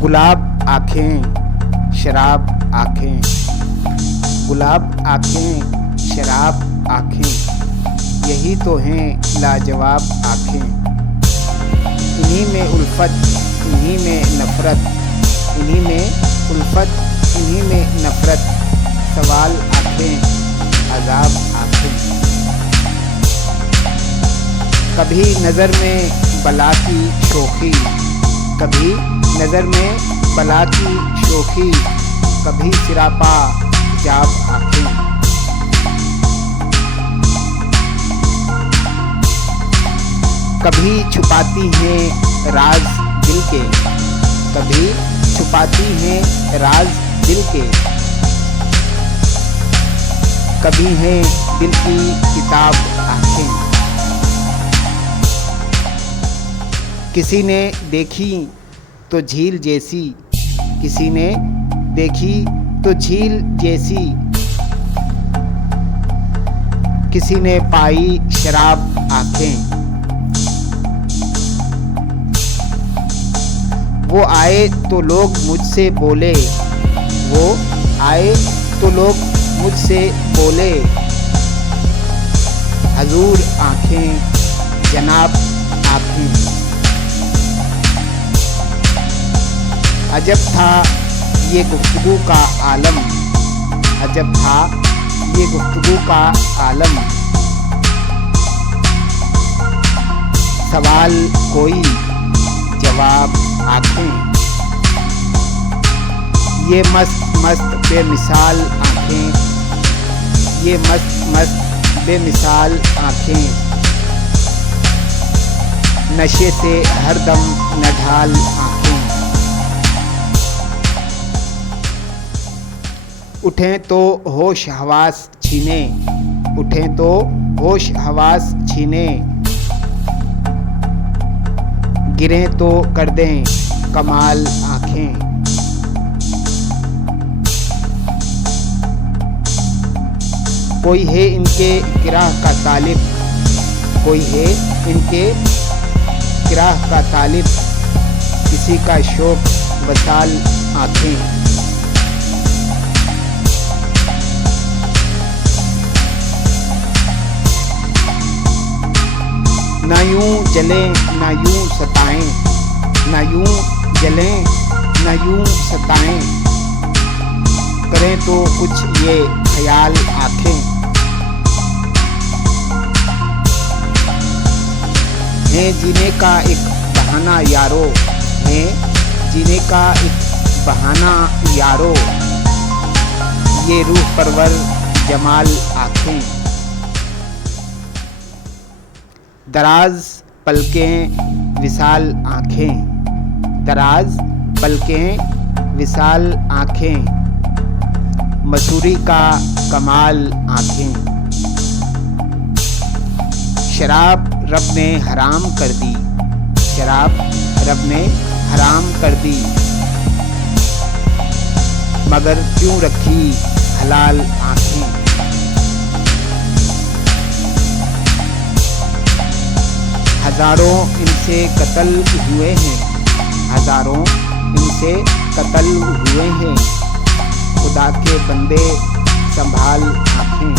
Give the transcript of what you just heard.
गुलाब आँखें शराब आँखें, गुलाब आँखें शराब आँखें, यही तो हैं लाजवाब आँखें। इन्हीं में उल्फत इन्हीं में नफ़रत, इन्हीं में उल्फत इन्हीं में नफ़रत, सवाल आँखें अज़ाब आँखें। कभी नज़र में बला की शोखी, कभी नज़र में बला की शोखी, कभी सिरापा हिजाब आँखें। कभी छुपाती हैं राज दिल के, कभी छुपाती हैं राज दिल के, कभी हैं दिल की किताब आँखें। किसी ने देखी तो झील जैसी, किसी ने देखी तो झील जैसी, किसी ने पाई शराब आँखें। वो आए तो लोग मुझसे बोले, वो आए तो लोग मुझसे बोले, हजूर आँखें जनाब आँखें। अजब था ये गुफ्तगू का आलम, अजब था ये गुफ्तगू का आलम, सवाल कोई जवाब आँखें। ये मस्त मस्त बेमिसाल आँखें, ये मस्त मस्त बेमिसाल आँखें, नशे से हरदम नढाल आँखें। उठें तो होश हवास छीने, उठें तो होश हवास छीने, गिरें तो कर दें कमाल आँखें। कोई है इनके किराह का तालिब, कोई है इनके किराह का तालिब, किसी का शौक वसाल आँखें। ना यूं जलें ना यूं सताएं, ना यूं जलें ना यूं सताएं, करें तो कुछ ये ख्याल आँखें। है जीने का एक बहाना यारो, है जीने का एक बहाना यारो, ये रूह परवर जमाल आँखें। दराज पलकें विशाल आँखें, दराज पलकें विशाल आँखें, मसूरी का कमाल आँखें। शराब रब ने हराम कर दी, शराब रब ने हराम कर दी, मगर क्यों रखी हलाल आँखें। हजारों इनसे कत्ल हुए हैं, हजारों इनसे कत्ल हुए हैं, खुदा के बंदे संभाल आँखें।